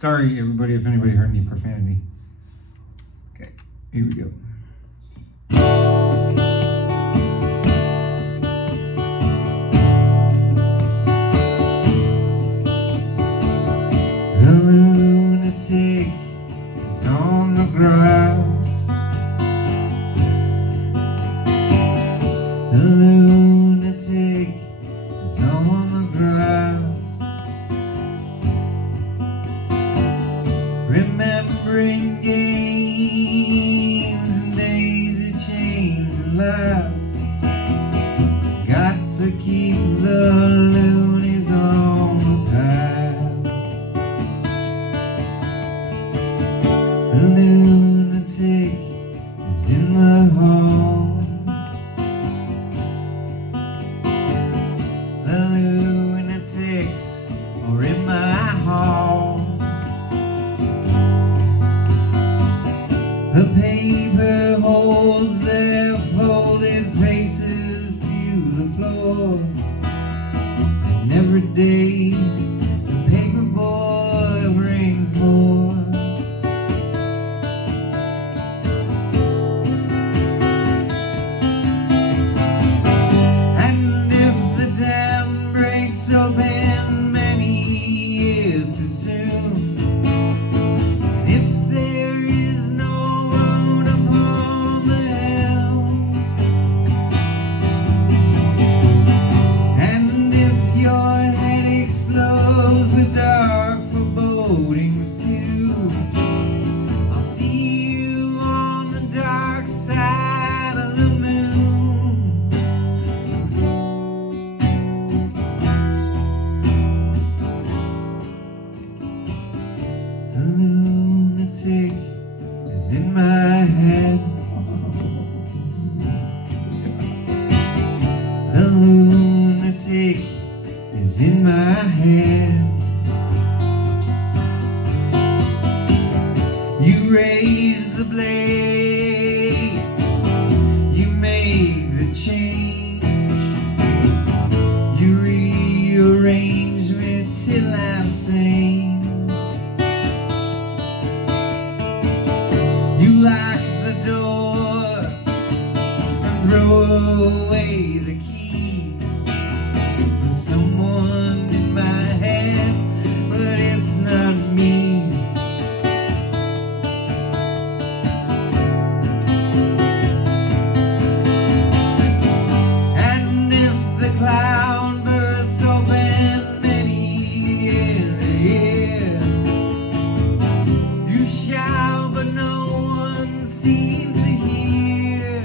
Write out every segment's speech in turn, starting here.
Sorry, everybody, if anybody heard any profanity. Okay, here we go. The lunatic is on the grass. The lunatic is on the grass, remembering games and daisy chains and laughs. Got to keep the loonies on the path. The lunatic is in the hall. The lunatics are in my hall. The paper holds their folded faces to the floor, and every day the paper boy brings more. And if the dam breaks open many years too soon, if there is no road upon the hill, and if your head explodes with dark forebodings too, I'll see you on the dark side of the moon. The lunatic is in my head. The lunatic is in my head. You raise the blade, you make the change, you rearrange me till I'm sane. You lock the door and throw away the key. There's someone in my head, but it's not me. And if the cloud bursts open many in the air, you shout, but no one seems to hear.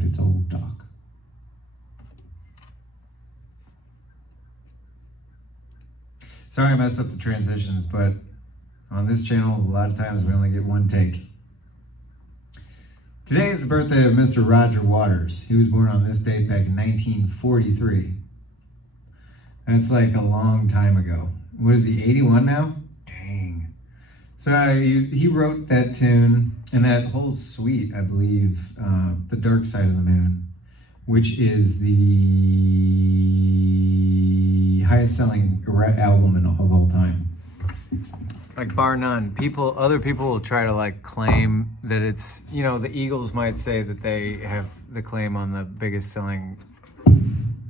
grabbed its old dock. Sorry I messed up the transitions, but on this channel, a lot of times we only get one take. Today is the birthday of Mr. Roger Waters. He was born on this date back in 1943. That's like a long time ago. What is he, 81 now? Dang. So he wrote that tune and that whole suite, I believe, The Dark Side of the Moon, which is the highest selling album of all time. Like, bar none. Other people will try to like claim that it's, you know, the Eagles might say that they have the claim on the biggest selling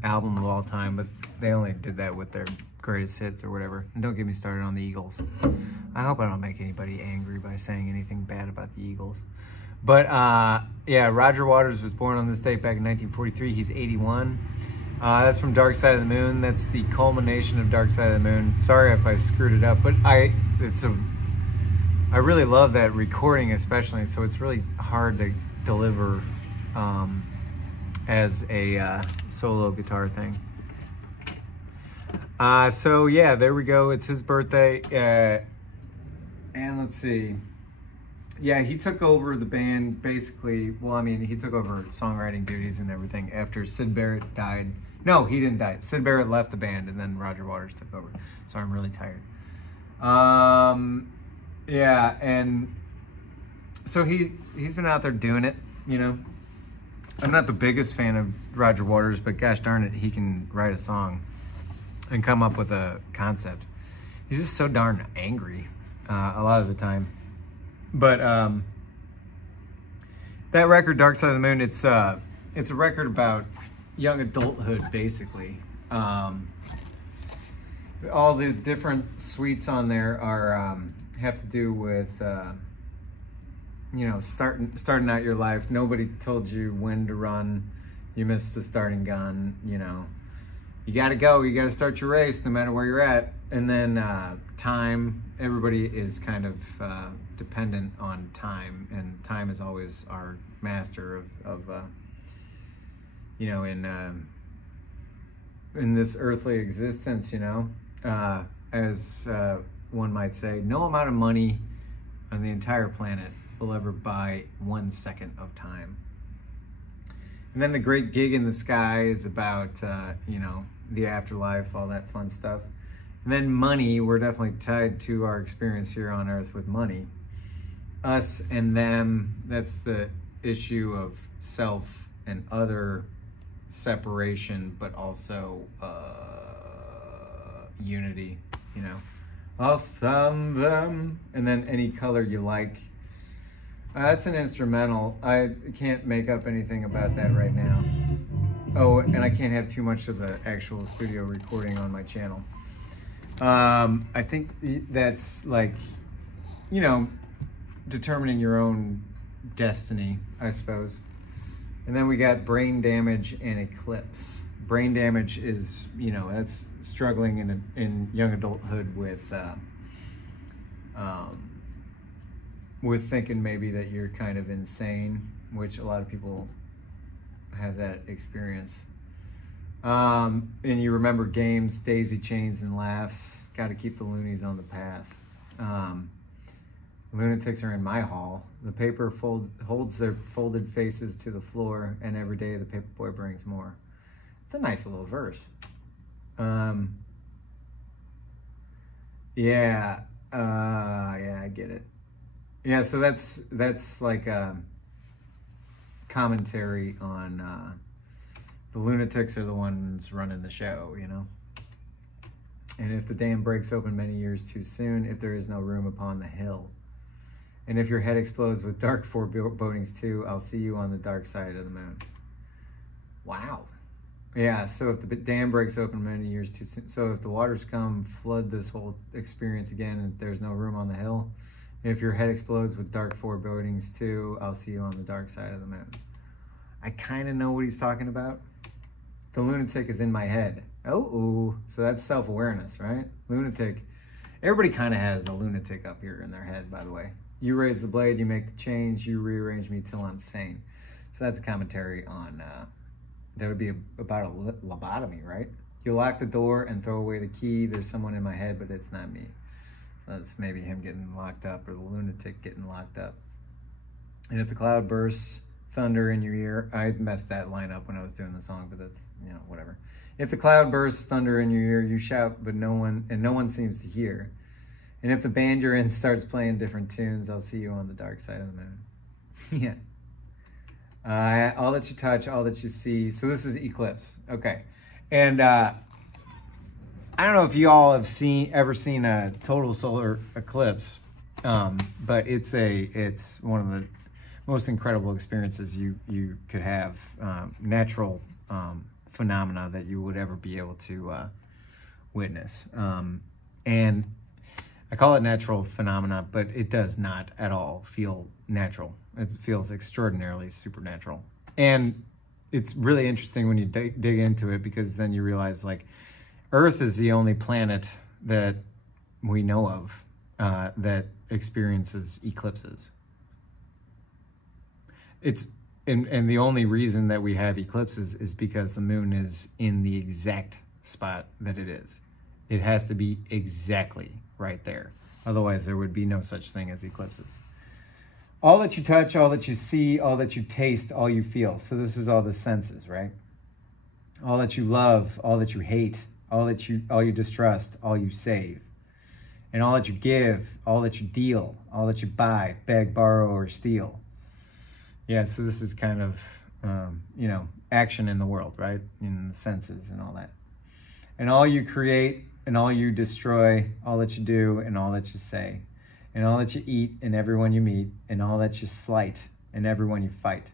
album of all time, but they only did that with their greatest hits or whatever. And don't get me started on the Eagles. I hope I don't make anybody angry by saying anything bad about the Eagles. But yeah, Roger Waters was born on this date back in 1943. He's 81. That's from Dark Side of the Moon. That's the culmination of Dark Side of the Moon. Sorry if I screwed it up, but I really love that recording, especially. So it's really hard to deliver as a solo guitar thing. So yeah, there we go. It's his birthday. And let's see. Yeah, he took over the band basically. Well, I mean, he took over songwriting duties and everything after Syd Barrett died. No, he didn't die. Syd Barrett left the band and then Roger Waters took over. So I'm really tired. Yeah, and so he's been out there doing it, you know. I'm not the biggest fan of Roger Waters, but gosh darn it, he can write a song and come up with a concept. He's just so darn angry a lot of the time. But that record, Dark Side of the Moon, it's a record about young adulthood, basically. All the different suites on there are have to do with you know, starting out your life. Nobody told you when to run. You missed the starting gun. You know, you got to go. You got to start your race, no matter where you're at. And then time. Everybody is kind of dependent on time, and time is always our master of you know, in this earthly existence. You know, as one might say, no amount of money on the entire planet will ever buy 1 second of time. And then the great gig in the sky is about you know, the afterlife, all that fun stuff. And then money, we're definitely tied to our experience here on Earth with money. Us and them, that's the issue of self and other separation, but also unity, you know. Us and them, and then any color you like. That's an instrumental. I can't make up anything about that right now. Oh, and I can't have too much of the actual studio recording on my channel. I think that's like, you know, determining your own destiny, I suppose. And then we got Brain Damage and Eclipse. Brain Damage is, you know, that's struggling in young adulthood with thinking maybe that you're kind of insane, which a lot of people have that experience. And you remember games, daisy chains, and laughs. Got to keep the loonies on the path. Lunatics are in my hall. The paper holds their folded faces to the floor, and every day the paperboy brings more. It's a nice little verse. Yeah, I get it. Yeah, so that's like a commentary on the lunatics are the ones running the show, you know. And if the dam breaks open many years too soon, if there is no room upon the hill, and if your head explodes with dark forebodings too, I'll see you on the dark side of the moon. Wow. Yeah, so if the dam breaks open many years too soon, so if the waters come, flood this whole experience again, and there's no room on the hill, if your head explodes with dark forebodings too, I'll see you on the dark side of the moon. I kind of know what he's talking about. The lunatic is in my head. Oh, so that's self-awareness, right? Lunatic. Everybody kind of has a lunatic up here in their head, by the way. You raise the blade, you make the change, you rearrange me till I'm sane. So that's a commentary on, that would be about a lobotomy, right? You lock the door and throw away the key. There's someone in my head, but it's not me. So that's maybe him getting locked up, or the lunatic getting locked up. And if the cloud bursts, thunder in your ear. I messed that line up when I was doing the song, but that's, you know, whatever. If the cloud bursts, thunder in your ear, you shout, but no one seems to hear. And if the band you're in starts playing different tunes, I'll see you on the dark side of the moon. Yeah. All that you touch, all that you see. So this is Eclipse. Okay. And I don't know if you all have ever seen a total solar eclipse, but it's one of the most incredible experiences you could have, natural phenomena that you would ever be able to witness. And I call it natural phenomena, but it does not at all feel natural. It feels extraordinarily supernatural. And it's really interesting when you dig into it, because then you realize, like, Earth is the only planet that we know of that experiences eclipses. And the only reason that we have eclipses is because the moon is in the exact spot that it is. It has to be exactly right there. Otherwise, there would be no such thing as eclipses. All that you touch, all that you see, all that you taste, all you feel. So this is all the senses, right? All that you love, all that you hate, all you distrust, all you save. And all that you give, all that you deal, all that you buy, beg, borrow, or steal. Yeah, so this is kind of, you know, action in the world, right? In the senses and all that. And all you create, and all you destroy, all that you do, and all that you say, and all that you eat, and everyone you meet, and all that you slight, and everyone you fight.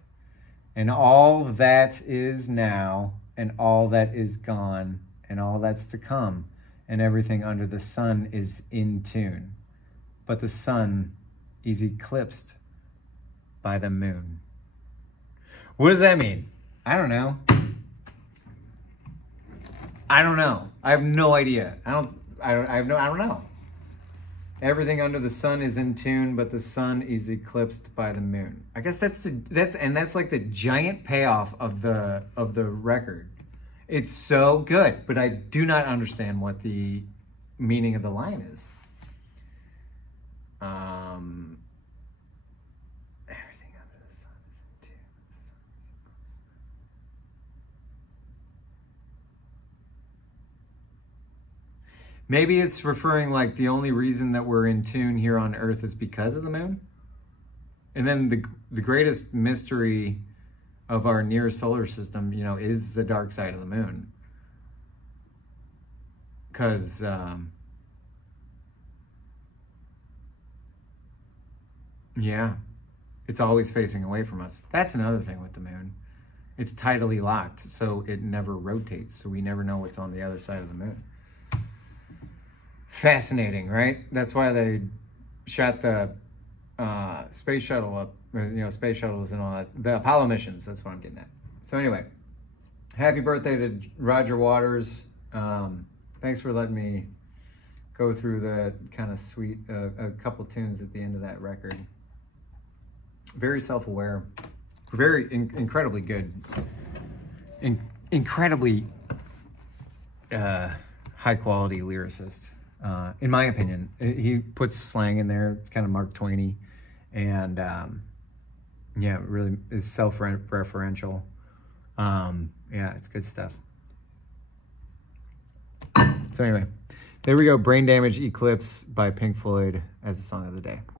And all that is now, and all that is gone, and all that's to come, and everything under the sun is in tune. But the sun is eclipsed by the moon. What does that mean? I don't know. I have no idea. I don't know. Everything under the sun is in tune, but the sun is eclipsed by the moon. I guess that's like the giant payoff of the record. It's so good, but I do not understand what the meaning of the line is. Everything under the sun is in tune. Maybe it's referring, like, the only reason that we're in tune here on Earth is because of the moon. And then the greatest mystery of our near solar system, you know, is the dark side of the moon. Because yeah, it's always facing away from us. That's another thing with the moon. It's tidally locked, so it never rotates, so we never know what's on the other side of the moon. Fascinating, right? That's why they shot the space shuttle up, you know, space shuttles and all that. The Apollo missions, that's what I'm getting at. So anyway, happy birthday to Roger Waters. Thanks for letting me go through the kind of sweet, a couple tunes at the end of that record. Very self-aware, very incredibly good, incredibly high-quality lyricist. In my opinion, he puts slang in there, kind of Mark Twainy, and yeah, really is self-referential. Yeah, it's good stuff. So anyway, there we go. Brain Damage Eclipse by Pink Floyd as the song of the day.